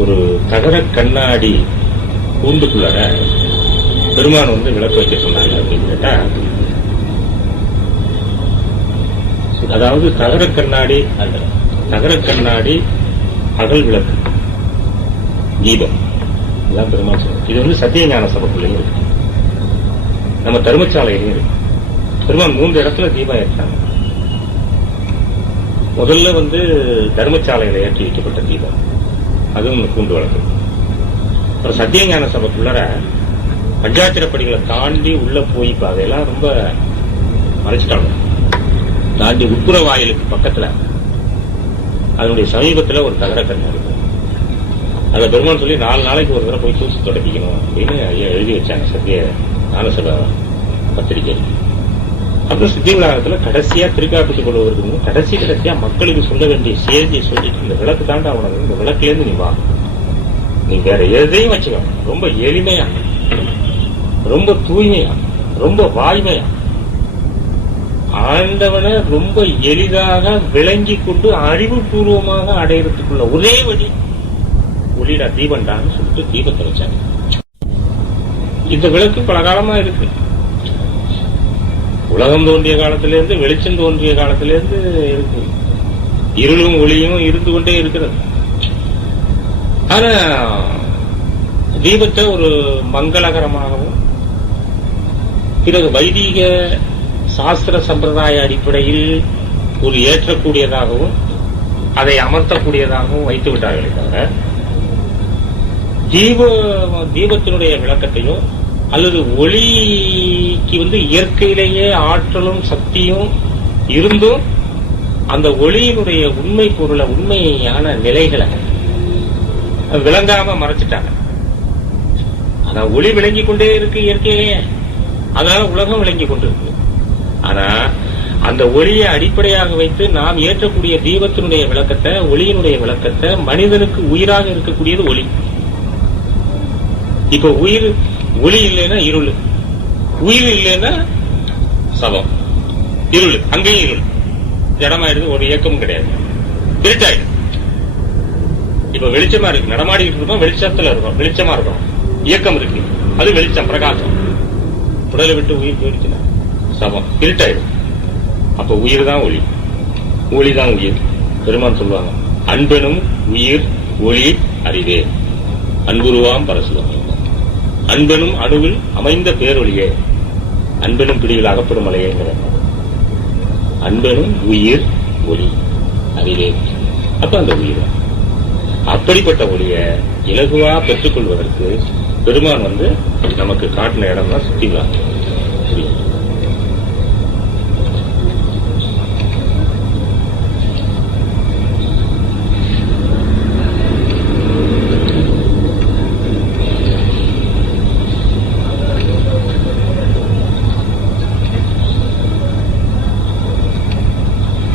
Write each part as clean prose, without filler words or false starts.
ஒரு தகர கண்ணாடி கூண்டுக்குள்ளார பெருமான் வந்து விளக்கு வைக்க சொன்னாங்க அப்படின்னு கேட்டா, அதாவது தகர கண்ணாடி அகல் விளக்கு தீபம் இதுதான் பெருமாள் சொல்லுங்க. இது வந்து சத்தியஞான சபைக்குள்ளேயும் இருக்கு, நம்ம தர்மசாலையிலையும் இருக்கு. பெருமாள் 3 இடத்துல தீபம் ஏற்றாங்க. முதல்ல வந்து தர்மசாலையில ஏற்றி வைக்கப்பட்ட தீபம், அதுவும் கூண்டு வழக்கு. அப்புறம் சத்தியஞான சபைக்குள்ளார பஞ்சாட்சரப்படிகளை தாண்டி உள்ள போய் அதையெல்லாம் ரொம்ப மறைச்சிட்டாங்க. தாண்டி உட்புற வாயிலுக்கு பக்கத்துல அதனுடைய சமீபத்துல ஒரு தகர கண்ணாடி இருக்கு. அதை பெருமான் சொல்லி 4 நாளைக்கு ஒரு தடவை போய் தூசி தொடப்பிக்கணும் அப்படின்னு எழுதி வச்சாங்க சத்திய ஞானசபை பத்திரிகை. அப்புறம் சித்தி விழாக்கத்துல கடைசியா திருக்காப்பிட்டுக் கொள்வதற்கு கடைசியா மக்களுக்கு சொல்ல வேண்டிய செய்தியை சொல்லிட்டு, இந்த விளக்கு தாண்ட அவனுக்கு இந்த விளக்குலேருந்து நீ வா, நீ வேற எதையும் வச்சுக்க, ரொம்ப எளிமையா, ரொம்ப தூய்மையா, ரொம்ப வாய்மையா, ஆண்டவனை ரொம்ப எளிதாக விளங்கி கொண்டு அறிவுபூர்வமாக அடையறதுக்குள்ள ஒரே வழி ஒளிடா தீபண்டான்னு சொல்லிட்டு தீபத்தை வச்சாங்க. இந்த விளக்கு பல காலமா இருக்கு. உலகம் தோன்றிய காலத்திலிருந்து, வெளிச்சம் தோன்றிய காலத்திலிருந்து இருக்கு. இருளும் ஒளியும் இருந்து கொண்டே இருக்கிறது. ஆனா தீபத்தை ஒரு மங்களகரமாகவும், பிறகு வைதிக சாஸ்திர சம்பிரதாய அடிப்படையில் ஒரு ஏற்றக்கூடியதாகவும் அதை அமர்த்தக்கூடியதாகவும் வைத்து விட்டார்களே தவிர, தீபத்தினுடைய விளக்கத்தையும் அல்லது ஒளிக்கு வந்து இயற்கையிலேயே ஆற்றலும் சக்தியும் இருந்தும் அந்த ஒளியினுடைய உண்மை பொருளை, உண்மையான நிலைகளை விளங்காம மறைச்சிட்டாங்க. ஆனா ஒளி விளங்கி கொண்டே இருக்கு இயற்கையிலேயே, அதனால உலகம் விளங்கி கொண்டிருக்கு. ஆனா அந்த ஒளியை அடிப்படையாக வைத்து நாம் ஏற்றக்கூடிய தீபத்தினுடைய விளக்கத்தை, ஒளியினுடைய விளக்கத்தை, மனிதனுக்கு உயிராக இருக்கக்கூடியது ஒளி. இப்ப ஒளி இல்லைன்னா இருள், உயிர் இல்லைன்னா சவம், இருள், அங்கேயும் இருள், ஜடமாயிடுது, ஒரு இயக்கமும் கிடையாது, இருட்டாயிடுது. இப்ப வெளிச்சமா இருக்கு, நடமாடிக்கிட்டு இருக்கோம், வெளிச்சத்துல இருக்கும், வெளிச்சமா இருக்கும், இயக்கம் இருக்கு, அது வெளிச்சம், பிரகாசம். உடலை விட்டு உயிர் போயிடுச்சுன்னா சவம், இருட்டாயிடும். அப்ப உயிர் தான் ஒளி, ஒளிதான் உயிர். பெருமான் சொல்லுவாங்க, அன்பெனும் உயிர் ஒளி அறிவே, அன்புருவாம் பரசுவம். அன்பெனும் அணுவில் அமைந்த பேரொழியே, அன்பெனும் பிடிவில் அகப்படும் மலையேங்கிற. அன்பெனும் உயிர் ஒளி அறிவே, அப்ப அந்த உயிர். அப்படிப்பட்ட ஒளிய இலகுவா பெற்றுக் கொள்வதற்கு பெருமான் வந்து நமக்கு காட்டின இடம் தான் சுத்தி விழா.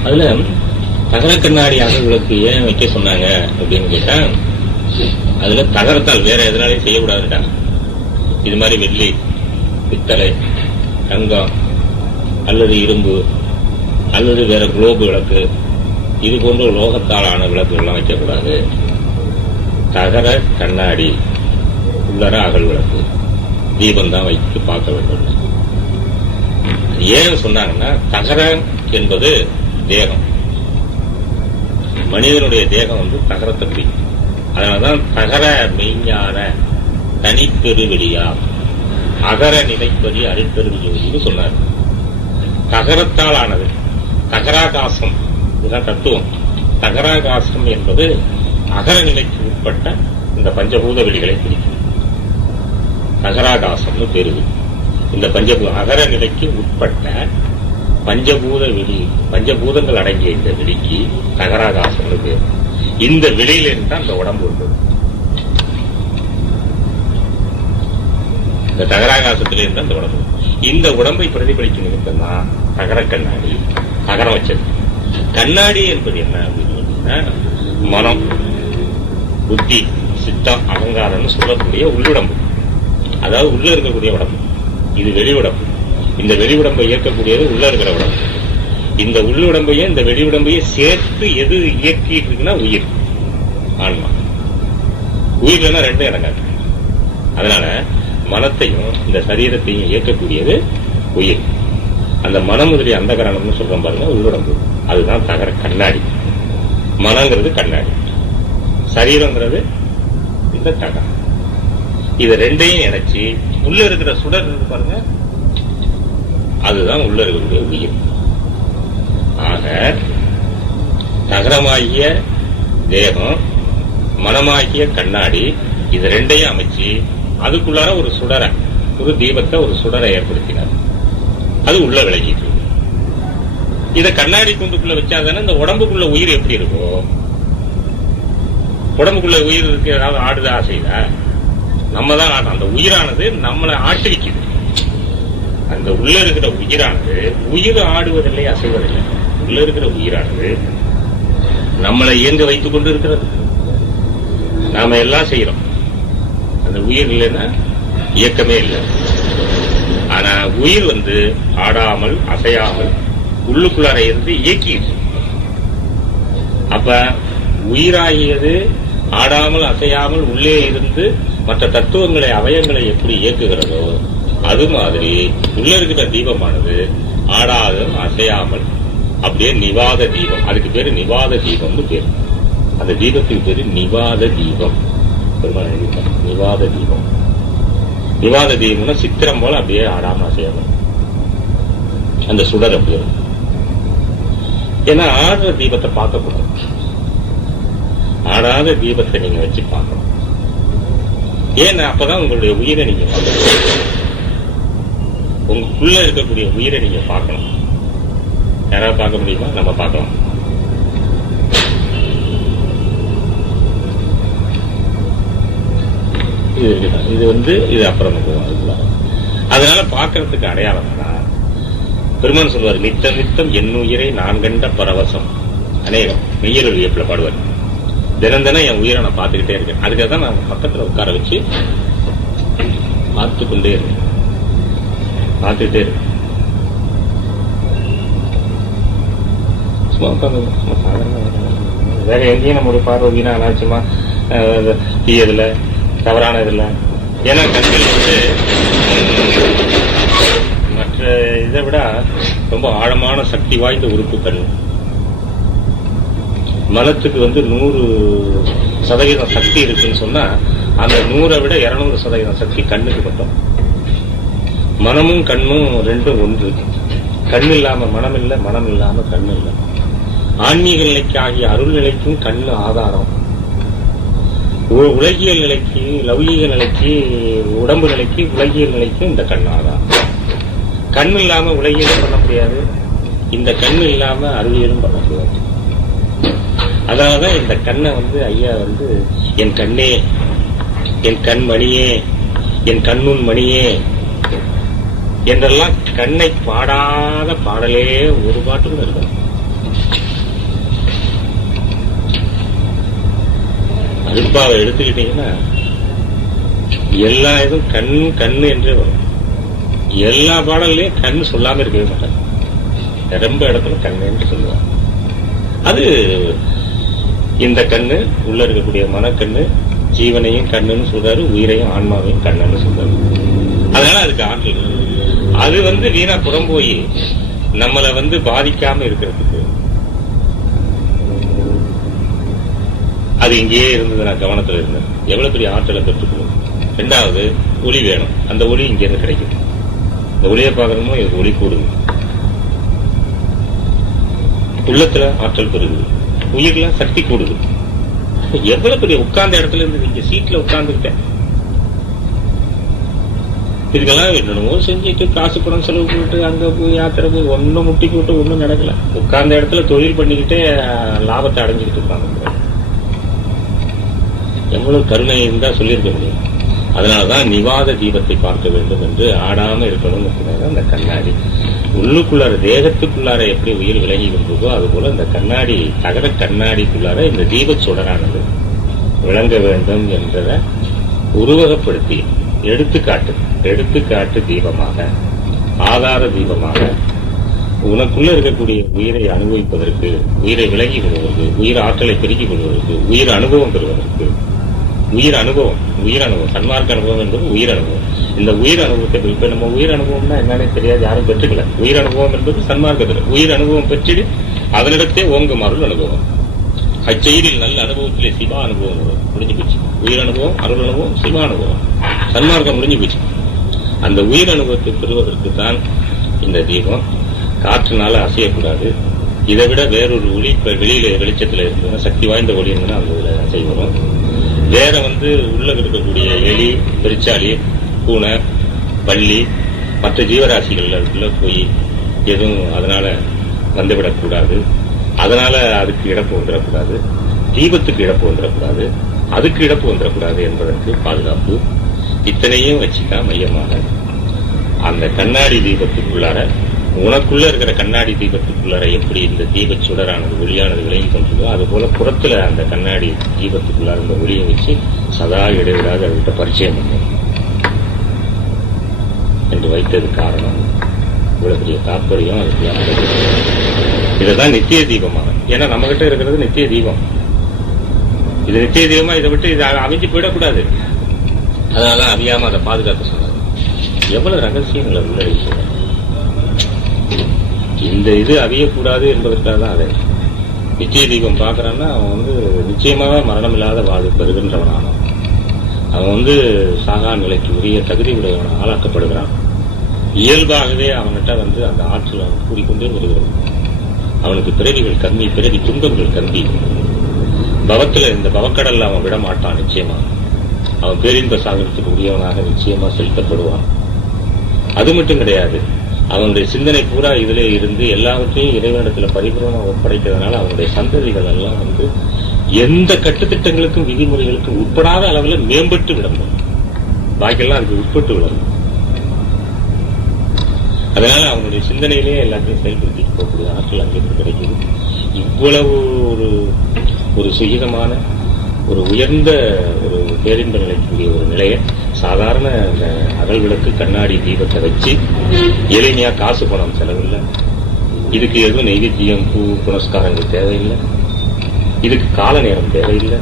அதுல தகர கண்ணாடி அகல்களுக்கு ஏன் வைக்க சொன்னாங்க அப்படின்னு கேட்டா, அதுல தகரத்தால் வேற எதனாலையும் செய்யக்கூடாதுட்டாங்க. இது மாதிரி வெள்ளி, பித்தளை, தங்கம் அல்லது இரும்பு அல்லது வேற குளோபு விளக்கு, இது போன்ற உலோகத்தால் ஆன விளக்குகள்லாம் வைக்கக்கூடாது. தகர கண்ணாடி உள்ளர அகல் விளக்கு தீபம் தான் வைத்து பார்க்க வேண்டும். ஏன் சொன்னாங்கன்னா, தகரம் என்பது தேகம், மனிதனுடைய தேகம் வந்து தகரத்தை பிடிக்கும். அதனாலதான் தகர மெய்ஞான தனிப்பெருவெளியா அகர நிலைப்பதி அருட்பெருவிஜோதின்னு சொன்னார். தகரத்தால் ஆனது தகராகாசம், இதுதான் தத்துவம். தகராகாசம் என்பது அகர நிலைக்கு உட்பட்ட இந்த பஞ்சபூத வெளிகளை பிடிக்கும். தகராகாசம்னு பெருது. இந்த அகர நிலைக்கு உட்பட்ட பஞ்சபூத வெளி, பஞ்சபூதங்கள் அடங்கிய இந்த வெளிக்கு தகராகாசம்னு பேரு. இந்த வெளியில இருந்தா அந்த உடம்பு இருந்தது. இந்த தகராகாசத்தில இருந்தா அந்த உடம்பு. இந்த உடம்பை பிரதிபலிக்கும் நிமித்தம் தான் தகர கண்ணாடி, தகரம் வச்சது. கண்ணாடி என்பது என்ன அப்படின்னு, மனம், புத்தி, சித்தம், அகங்காரம்னு சொல்லக்கூடிய உள்ளுடம்பு. அதாவது உள்ள இருக்கக்கூடிய உடம்பு. இது வெளி உடம்பு. இந்த வெளி உடம்பை இயக்கக்கூடியது உள்ள இருக்கிற உடம்பு. இந்த உள்ளுடம்பையும் இந்த வெளி உடம்பையும் சேர்த்து எது இயக்கிட்டு இருக்குன்னா உயிர், ஆன்மா. உயிர்லன்னா ரெண்டும் இறங்காது. அதனால மனத்தையும் இந்த சரீரத்தையும் இயக்கக்கூடியது உயிர். அந்த மனம் முதலிய அந்த கரணம்னு சொல்றோம் பாருங்க, உள்ளுடம்பு, அதுதான் தகர கண்ணாடி. மனங்கிறது கண்ணாடி, சரீரங்கிறது இந்த தகரம். இது ரெண்டையும் இணைச்சு உள்ள இருக்கிற சுடர் இருக்கு பாருங்க, அதுதான் உள்ள இருக்கக்கூடிய உயிர். ஆக தகரமாகிய தேகம், மனமாகிய கண்ணாடி, இது ரெண்டையும் அமைச்சு அதுக்குள்ளார ஒரு சுடரை, ஒரு தீபத்தை, ஒரு சுடரை ஏற்படுத்தினார். அது உள்ள விளங்கிட்டு. இத கண்ணாடி கூண்டுக்குள்ள வச்சாதானே இந்த உடம்புக்குள்ள உயிர் எப்படி இருக்கும்? உடம்புக்குள்ள உயிர் இருக்கு, ஏதாவது ஆடுதா செய்தா? நம்ம தான் ஆடும். அந்த உயிரானது நம்மளை ஆட்டுவிக்குது. அந்த உள்ள இருக்கிற உயிரானது உயிர் ஆடுவதில்லை, அசைவதில்லை. உள்ள இருக்கிற உயிரானது நம்மளை இயங்க வைத்துக் கொண்டு இருக்கிறது. நாம எல்லாம் செய்யறோம். அந்த உயிர் இல்லைன்னா இயக்கமே இல்லை. ஆனா உயிர் ஆடாமல் அசையாமல் உள்ளுக்குள்ளார இருந்து இயக்கிடுச்சு. அப்ப உயிராகியது ஆடாமல் அசையாமல் உள்ளே இருந்து மற்ற தத்துவங்களை, அவயங்களை எப்படி இயக்குகிறதோ அது மாதிரி உள்ள இருக்கிற தீபமானது ஆடாத அசையாமல் அப்படியே நிவாத தீபம். அதுக்கு பேரு நிவாத தீபம்னு பேரு. அந்த தீபத்துக்கு பேரு நிவாத தீபம். நிவாத தீபம். நிவாத தீபம்னா சித்திரம் போல அப்படியே ஆடாம அசையாம அந்த சுடர் அப்படியே. ஏன்னா ஆடுற தீபத்தை பார்க்கக்கூடாது. ஆடாத தீபத்தை நீங்க வச்சு பார்க்கணும். ஏன்னா அப்பதான் உங்களுடைய உயிரை நீங்க பார்க்கணும். உங்களுக்குள்ள இருக்கக்கூடிய உயிரை நீங்க பார்க்கணும். யாராவது பார்க்க முடியுமா? நம்ம பார்க்கலாம். இது இருக்குதான். இது அப்புறம் போவோம். அதனால பார்க்கறதுக்கு அடையாளம் தான் பெருமான் சொல்வார், நித்தம் நித்தம் என்னுயிரை நான் கண்ட பரவசம் அநேகம். மெய்யருள் வியப்புல பாடுவார். தினம் தினம் என் உயிரை நான் பார்த்துக்கிட்டே இருக்கேன். அதுக்காக தான் நான் பக்கத்துல உட்கார வச்சு பார்த்துக்கொண்டே இருக்கேன். பார்த்துக்கிட்டே இருக்கேன். வேற எங்கேயும் நம்முடைய பார்வை வீணா அனாச்சுமா தீயதுல தவறான இதுல. ஏன்னா கண்கள் மற்ற இதை விட ரொம்ப ஆழமான சக்தி வாய்ந்த உறுப்பு கண். மனத்துக்கு 100% சக்தி இருக்குன்னு சொன்னா அந்த 100 விட 200% சக்தி கண்ணுக்கு மட்டும். மனமும் கண்ணும் ரெண்டும் ஒன்று. கண் இல்லாம மனம் இல்லை, மனம் இல்லாம கண் இல்லை. ஆன்மீக நிலைக்கு ஆகிய அருள் நிலைக்கும் கண்ணு ஆதாரம். உலகியல் நிலைக்கு, லௌகீக நிலைக்கு, உடம்பு நிலைக்கு, உலகியல் நிலைக்கும் இந்த கண் ஆதாரம். கண் இல்லாம உலகியலும் பண்ண முடியாது, இந்த கண் இல்லாம அறிவியலும் பண்ண முடியாது. அதனாலதான் இந்த கண்ணை ஐயா என் கண்ணே, என் கண் மணியே, என் கண்ணுன் மணியே என்றெல்லாம் கண்ணை பாடாத பாடலே ஒரு பாட்டு கூட இருக்கும். அருட்பாவை எடுத்துக்கிட்டீங்கன்னா எல்லா இதுவும் கண்ணு என்றே வரும். எல்லா பாடல்லையும் கண் சொல்லாம இருக்கவே மாட்டாங்க. ரொம்ப இடத்துல கண்ணு என்று சொல்லுவாங்க. அது இந்த கண்ணு உள்ள இருக்கக்கூடிய மனக்கண்ணு ஜீவனையும் கண்ணுன்னு சொல்றாரு, உயிரையும் ஆன்மாவையும் கண்ணுன்னு சொல்றாரு. அதனால அதுக்கு ஆற்றல். அது வீணா புறம் போய் நம்மளை பாதிக்காம இருக்கிறதுக்கு அது இங்கேயே இருந்தது. நான் கவனத்துல இருந்தேன். எவ்வளவு பெரிய ஆற்றலை பெற்றுக்கணும். 2வது ஒளி வேணும். அந்த ஒளி இங்க இருந்து கிடைக்கும். இந்த ஒளியை பார்க்கணுமோ இதுக்கு ஒளி கூடுது. உள்ளத்துல ஆற்றல் பெருகுது, உயிர்ல சக்தி கூடுது. எவ்வளவு பெரிய உட்கார்ந்த இடத்துல இருந்து நீங்க சீட்ல உட்கார்ந்துக்கிட்டேன். இதுக்கெல்லாம் என்னென்னமோ செஞ்சுட்டு காசு பணம் செலவு பண்ணிட்டு அங்க போய் யாத்திரை போய் ஒன்னும் முட்டி போட்டு ஒன்னும் நடக்கல. உட்கார்ந்த இடத்துல தொழில் பண்ணிக்கிட்டே லாபத்தை அடைஞ்சுக்கிட்டு இருப்பாங்க. எவ்வளவு கருணை இருந்தா சொல்லியிருக்க முடியும். அதனாலதான் நிவாத தீபத்தை பார்க்க வேண்டும் என்று ஆடாம இருக்கணும்னு சொன்னாங்க. அந்த கண்ணாடி உள்ளுக்குள்ளார தேகத்துக்குள்ளார எப்படி உயிர் விலகி கொண்டிருக்கோ அது போல இந்த கண்ணாடி, தகர கண்ணாடிக்குள்ளார இந்த தீப சுடரானது விளங்க வேண்டும் என்றதை உருவகப்படுத்தி எடுத்துக்காட்டு தீபமாக, ஆதார தீபமாக உனக்குள்ள இருக்கக்கூடிய உயிரை அனுபவிப்பதற்கு, உயிரை விலகி கொள்வதற்கு, உயிர் ஆற்றலை பெருக்கிக் கொள்வதற்கு, உயிர் அனுபவம் பெறுவதற்கு உயிர் அனுபவம். சன்மார்க்க அனுபவம் என்பது உயிர் அனுபவம். இந்த உயிர் அனுபவத்தை இப்ப நம்ம உயிர் அனுபவம்னா என்னன்னே தெரியாது, யாரும் பெற்றுக்கல. உயிர் அனுபவம் என்பது சன்மார்க்கத்தில் உயிர் அனுபவம் பெற்றிடு அதனிடத்தே ஓங்கும் அருள் அனுபவம். அச்செயலில் நல்ல அனுபவத்திலே சிவா அனுபவம் முடிஞ்சு போச்சு. உயிர் அனுபவம், அருள் அனுபவம், சிவா அனுபவம், சன்மார்க்கம் முடிஞ்சு போச்சு. அந்த உயிர் அனுபவத்தை பெறுவதற்கு தான் இந்த தீபம். காற்றுனால அசையக்கூடாது. இதை விட வேறொரு ஒளி இப்ப வெளியில வெளிச்சத்துல இருந்ததுன்னா, சக்தி வாய்ந்த ஒளி இருந்ததுன்னா அந்த இதுல அசை வரும். வேற உள்ள இருக்கக்கூடிய எலி, பெருச்சாளி, பூனை, பள்ளி, மற்ற ஜீவராசிகள்ல போய் எதுவும் அதனால வந்துவிடக்கூடாது. அதனால அதுக்கு இழப்பு வந்துடக்கூடாது, தீபத்துக்கு இழப்பு வந்துடக்கூடாது, அதுக்கு இழப்பு வந்துடக்கூடாது என்பதற்கு பாதுகாப்பு. இத்தனையும் வச்சுதான் மையமான அந்த கண்ணாடி தீபத்துக்குள்ளார, உனக்குள்ள இருக்கிற கண்ணாடி தீபத்துக்குள்ளார எப்படி இந்த தீப சுடரானது ஒளியானது விலகி கொண்டதோ, அது போல புறத்துல அந்த கண்ணாடி தீபத்துக்குள்ளார இந்த ஒளியை வச்சு சதா இடைவிடாது அதுகிட்ட பரிச்சயம் பண்ணும் என்று வைத்தது காரணம். இவ்வளவு பெரிய தாற்பயம் அதுக்கு. இதுதான் நித்திய தீபமாக. ஏன்னா நம்ம கிட்ட இருக்கிறது நித்திய தீபம். இது நித்திய தீபமா, இதை விட்டு இது அமைஞ்சு போயிடக்கூடாது. அதனால அவியாம அதை பாதுகாக்க சொன்னாங்க. எவ்வளவு ரகசியங்களை உள்ளடக்கி சொன்னாங்க. இந்த இது அவியக்கூடாது என்பதற்காக தான் அதை நித்திய தீபம் பார்க்கறான்னா, அவன் நிச்சயமாக மரணம் இல்லாத வாழ்வு பெறுகின்றவனான அவன் சாகா நிலைக்கு உரிய தகுதி உடையவன் ஆளாக்கப்படுகிறான். இயல்பாகவே அவன்கிட்ட அந்த ஆற்றல் அவன் கூறிக்கொண்டே வருகிறது. அவனுக்கு பிறவிகள் கம்மி, பிறவி துன்பங்கள் கம்மி. பவத்துல இந்த பவக்கடல்ல அவன் விட மாட்டான். நிச்சயமா அவன் பேரின்ப சாகரத்துக்கு உரியவனாக நிச்சயமா செலுத்தப்படுவான். அது மட்டும் கிடையாது, அவனுடைய சிந்தனை பூரா இதிலே இருந்து எல்லாவற்றையும் இறைவனிடத்துல பரிபூரணம் ஒப்படைக்கிறதுனால அவனுடைய சந்ததிகள் எல்லாம் எந்த கட்டுத்திட்டங்களுக்கும் விதிமுறைகளுக்கும் உட்படாத அளவில் மேம்பட்டு விடணும். பாக்கியெல்லாம் அதுக்கு உட்பட்டு விடணும். அதனால அவனுடைய சிந்தனையிலேயே எல்லாத்தையும் செயல்படுத்தி போகக்கூடிய ஆற்றல் அங்கிருந்து கிடைக்குது. இவ்வளவு ஒரு சுகிதமான ஒரு உயர்ந்த ஒரு பேரின்ப நிலைக்குரிய ஒரு நிலையை சாதாரண அகல் விளக்கு கண்ணாடி தீபத்தை வச்சு எளிமையா காசு பணம் செலவில்லை. இதுக்கு எதுவும் நெய்வேத்தியம், பூ, புனஸ்காரங்கள் தேவையில்லை. இதுக்கு கால நேரம் தேவையில்லை.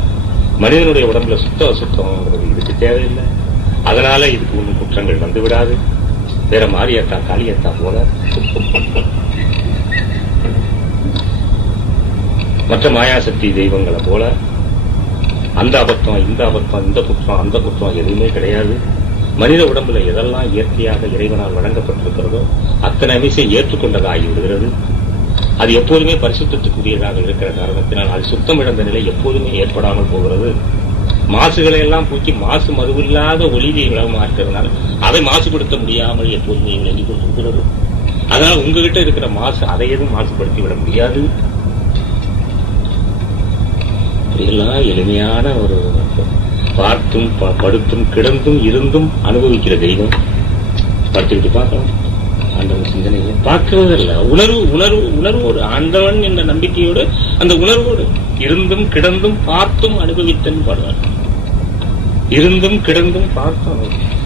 மனிதனுடைய உடம்புல சுத்தம்ங்கிறது இதுக்கு தேவையில்லை. அதனால இதுக்கு ஒன்றும் குற்றங்கள் வந்து விடாது. வேற மாரியத்தா காளியத்தா போல மற்ற மாயாசக்தி தெய்வங்களை போல அந்த அபத்தம், இந்த அபத்தம், இந்த குற்றம், அந்த குற்றம் எதுவுமே கிடையாது. மனித உடம்புல எதெல்லாம் இயற்கையாக இறைவனால் வழங்கப்பட்டிருக்கிறதோ அத்தனை விஷயம் ஏற்றுக்கொண்டதாகி விடுகிறது. அது எப்போதுமே பரிசுத்தத்துக்குரியதாக இருக்கிற காரணத்தினால் அது சுத்தம் இழந்த நிலை எப்போதுமே ஏற்படாமல் போகிறது. மாசுகளை எல்லாம் போக்கி மாசு மறுவில்லாத ஒளியை விளக்கமாக இருக்கிறதுனால அதை மாசுபடுத்த முடியாமல் எப்போதுமே விளங்கி கொண்டிருக்கிறது. அதனால் உங்ககிட்ட இருக்கிற மாசு அதை எதுவும் மாசுபடுத்தி விட முடியாது. இப்படியெல்லாம் எளிமையான ஒரு பார்த்தும் படுத்தும் கிடந்தும் இருந்தும் அனுபவிக்கிற தெய்வம். படுத்துக்கிட்டு பார்க்கலாம் ஆண்டவன் சிந்தனையை பார்க்கிறதில்ல. உணர்வோடு ஆண்டவன் என்ற நம்பிக்கையோடு அந்த உணர்வோடு இருந்தும் கிடந்தும் பார்த்தும் அனுபவித்தன் பாடுவார். இருந்தும் கிடந்தும் பார்த்தோம்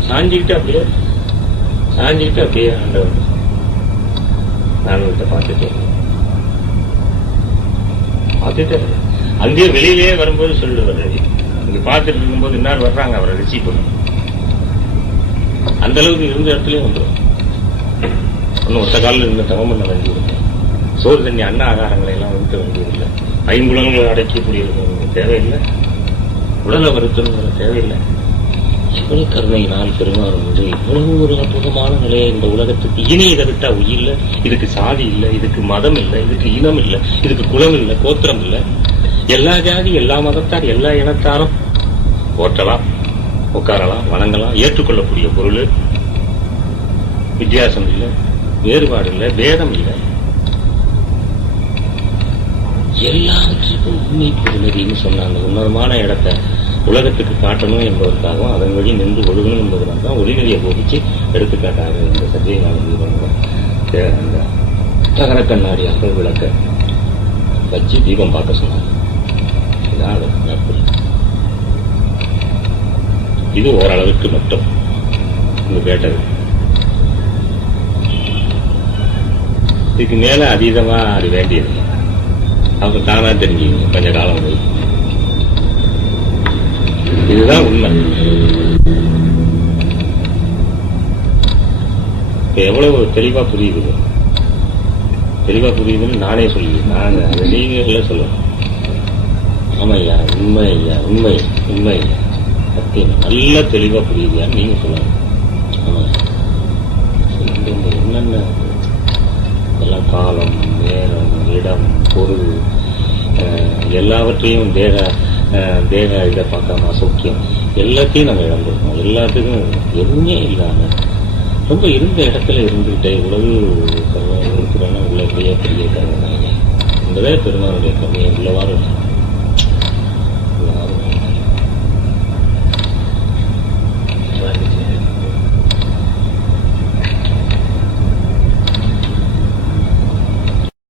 சாஞ்சிக்கிட்டு அப்படியே ஆண்டவன் நான் பார்த்துட்டேன். அங்கேயே வெளியிலேயே வரும்போது சொல்லுவார், இங்க பார்த்துட்டு இருக்கும்போது இன்னார் வர்றாங்க, அவரை ரிசீவ் பண்ணும். அந்த அளவுக்கு இருந்த இடத்துலயும் வந்துடும். ஒன்னும் ஒத்த காலில் இருந்த தவம் பண்ண வேண்டியதில்லை. சோறு தண்ணி அன்ன ஆகாரங்களை எல்லாம் ஒதுக்க வேண்டியதில்லை. ஐம்புலங்களை அடைக்கக்கூடிய தேவையில்லை. உடலை வருத்தணுங்கிற தேவையில்லை. இவ்வளவு கருணையினால் பெருமாறும் இவ்வளவு ஒரு அற்புதமான நிலையை இந்த உலகத்துக்கு இனி இதை விட்டா உயிர். இதுக்கு சாதி இல்லை, இதுக்கு மதம் இல்லை, இதுக்கு இனம் இல்லை, இதுக்கு குலம் இல்லை, கோத்திரம் இல்லை. எல்லா ஜாதி, எல்லா மதத்தார், எல்லா இனத்தாரும் போற்றலாம், உட்காரலாம், வணங்கலாம். ஏற்றுக்கொள்ளக்கூடிய பொருள். வித்தியாசம் இல்லை, வேறுபாடு இல்லை, பேதம் இல்லை. எல்லாவற்றுக்கும் உண்மை பொருளதின்னு சொன்னாங்க. உன்னதமான இடத்தை உலகத்துக்கு காட்டணும் என்பதற்காகவும் அதன் வழி நின்று ஒழுகணும் என்பதற்காக தான் ஒளிநெறியை போதிச்சு எடுத்துக்காட்டாக இந்த சத்தியநாத அந்த தகர கண்ணாடி அகல் விளக்க வச்சு தீபம் பார்க்க சொன்னாங்க. இது ஓரளவுக்கு மட்டும் இங்க கேட்டது. இதுக்கு மேல அதீதமா அது வேண்டியது. அவங்க தானா தெரிஞ்சுக்கணும் கொஞ்ச காலம் போய். இதுதான் உண்மை. இப்ப எவ்வளவு தெளிவா புரியுது, தெளிவா புரியுதுன்னு நானே சொல்லி நாங்க அதை நீங்களே சொல்லணும். ஆமா ஐயா, உண்மை ஐயா, உண்மை உண்மை ஐயா, சத்தியம் நல்லா தெளிவா புரியுதியான்னு நீங்க சொல்லணும். ஆமா என்னென்ன எல்லாம் காலம், நேரம், இடம், பொருள் எல்லாவற்றையும் தேக இதை பார்க்காம சௌக்கியம் எல்லாத்தையும் நம்ம இழந்திருக்கோம். எல்லாத்துக்கும் எதுவுமே இல்லாம ரொம்ப இருந்த இடத்துல இருந்துகிட்டே உலகு இருக்கிறோன்னா உள்ள பெரிய பெரிய கருணை. இந்த பெருமானுடைய கருணையை உள்ளவாறு